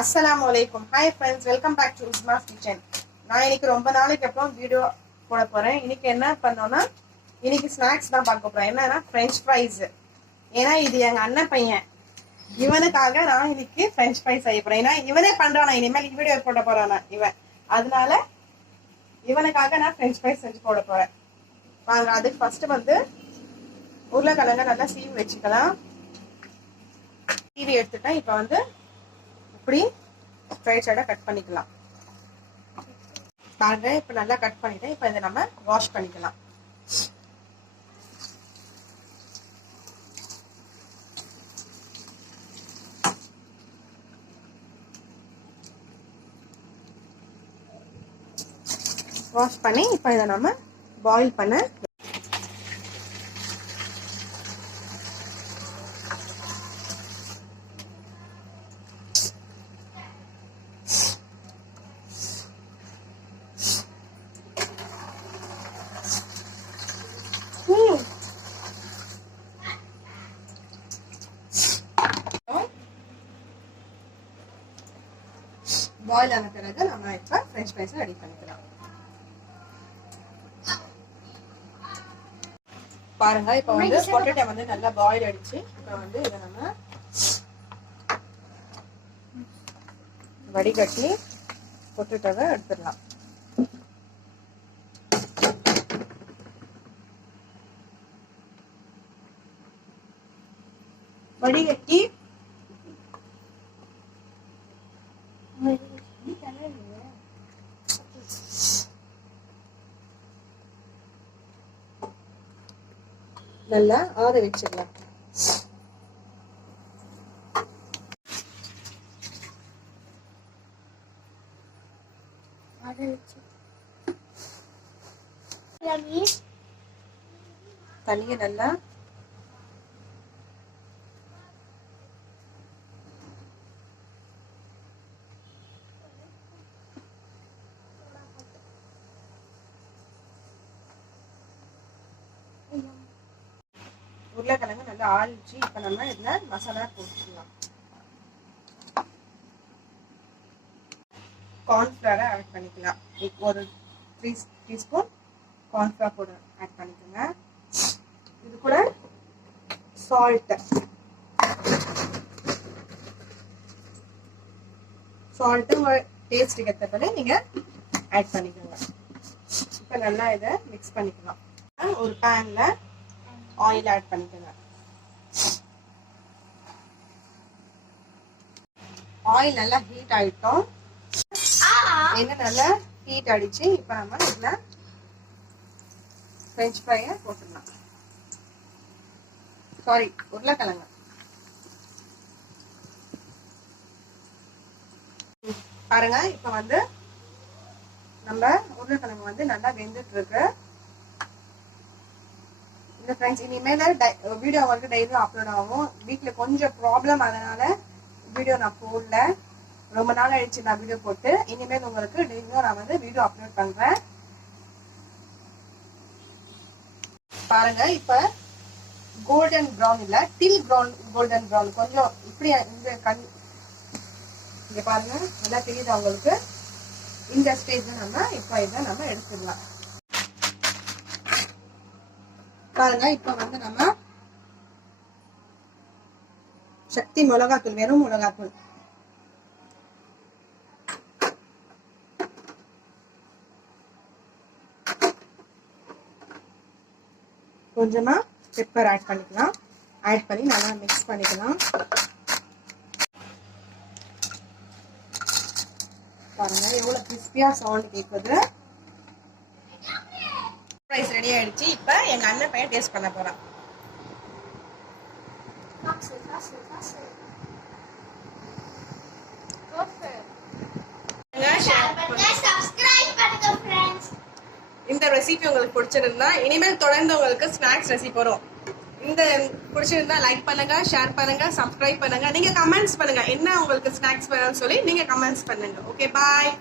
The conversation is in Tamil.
அஸ்ஸலாமு அலைக்கும். Hi friends, welcome back to Usma's kitchen. நான் இன்னைக்கு ரொம்ப நாளைக்கு அப்புறம் வீடியோ போட போறேன். இன்னைக்கு என்ன பண்ணோம்னா, இன்னைக்கு ஸ்நாக்ஸ் தான் பார்க்க போறேன். என்னன்னா ஃப்ரெஞ்ச் ஃப்ரைஸ். ஏன்னா இது எங்க அண்ணன் பையன், இவனுக்காக நான் இன்னைக்கு ஃப்ரெஞ்ச் ஃப்ரைஸ் செய்ய போறேன். ஏன்னா இவனே பண்றானா, இனிமேல் வீடியோ போட போறானா இவன், அதனால இவனுக்காக நான் ஃப்ரெஞ்ச் ஃப்ரைஸ் செஞ்சு போட போறேன். வாங்க, அதுக்கு ஃபர்ஸ்ட் வந்து உருளைக்கிழங்க நல்லா சீவி வச்சுக்கலாம். சீவி எடுத்துட்டேன். இப்போ வந்து இப்படி ஸ்ட்ரைட் சைடா கட் பண்ணிக்கலாம். பாருங்க, இப்ப நல்லா கட் பண்ணிட்டேன். இப்ப இதை நம்ம வாஷ் பண்ணிக்கலாம். வாஷ் பண்ணி இப்ப இதை நம்ம பாயில் பண்ண பாயில் ஆன பிறகு நம்ம இப்ப ஃப்ரெஞ்ச் ஃப்ரைஸ் ரெடி பண்ணிக்கலாம். பாருங்க, இப்ப வந்து பொட்டேட்டோ வந்து நல்லா பாயில் ஆயிடுச்சு. இப்ப வந்து இதை நம்ம வடிகட்டி பொட்டேட்டோவை எடுத்துடலாம். வடிகட்டி நல்லா ஆற வச்சிடலாம். தண்ணியை நல்லா உருளைக்கிழங்கு நல்லா ஆழிச்சு இப்ப நம்ம இதுல மசாலா போட்டுக்கலாம். கார்ன்ஃபிளவரை ஆட் பண்ணிக்கலாம். ஒரு 3 டீஸ்பூன் கார்ன்ஃபிளவர் பவுடர் ஆட் பண்ணிக்கோங்க. இது கூட சால்ட்டும் டேஸ்ட்டுக்கு ஏற்றபடி நீங்க ஆட் பண்ணிக்கோங்க. இப்ப நல்லா இதை மிக்ஸ் பண்ணிக்கலாம். ஒரு பேன்ல ஆயில் ஆட் பண்ணிக்கோங்க. ஆயில் நல்லா ஹீட் ஆயிட்டோம். எண்ணெய் நல்லா ஹீட் ஆயிடுச்சு. இப்ப நம்ம இதுல ஃப்ரெஞ்ச் ஃப்ரைய போட்டுடலாம். சாரி, உருளைக்கிழங்கு. பாருங்க, இப்ப வந்து நம்ம உருளைக்கிழங்கு வந்து நல்லா வெந்துட்டு இருக்கு. இந்த ஃப்ரெண்ட்ஸ், இனிமேல வீடியோ வந்து டெய்லியும் அப்லோட் ஆகும். வீட்டில் கொஞ்சம் ப்ராப்ளம், அதனால வீடியோ நான் போடல. ரொம்ப நாள் ஆயிடுச்சு நான் வீடியோ போட்டு. இனிமேல் உங்களுக்கு டெய்லியும் நான் வந்து வீடியோ அப்லோட் பண்றேன். பாருங்க, இப்ப கோல்டன் ப்ரௌன் இல்ல, டில் கோல்டன் ப்ரௌன் கொஞ்சம் இப்படி இந்த இங்க பாருங்க, நல்லா தெரியுது உங்களுக்கு. இந்த ஸ்டேஜ்ல நம்ம இப்ப இதை நம்ம எடுத்துடலாம். பாருங்க, இப்ப வந்து நம்ம சக்தி மிளகாத்தூள், வெறும் மிளகாத்தூள் கொஞ்சமா பெப்பர் ஆட் பண்ணிக்கலாம். ஆட் பண்ணி நல்லா மிக்ஸ் பண்ணிக்கலாம். பாருங்க எவ்வளவு கிறிஸ்பியா சவுண்ட் கேக்குது. ஃப்ரைஸ் ரெடி ஆயிடுச்சு. இப்ப எங்க அண்ணன் பையன் டேஸ்ட் பண்ண போறான். இந்த ரெசிபி உங்களுக்கு பிடிச்சிருந்தா இனிமேல் தொடர்ந்து உங்களுக்கு ஸ்நாக்ஸ் ரெசிபி வரும். இந்த பிடிச்சிருந்தா லைக் பண்ணுங்க, ஷேர் பண்ணுங்க, சப்ஸ்கிரைப் பண்ணுங்க. நீங்க கமெண்ட்ஸ் பண்ணுங்க, என்ன உங்களுக்கு ஸ்நாக்ஸ் வேணும்னு சொல்லி நீங்க கமெண்ட்ஸ் பண்ணுங்க. ஓகே, பாய்.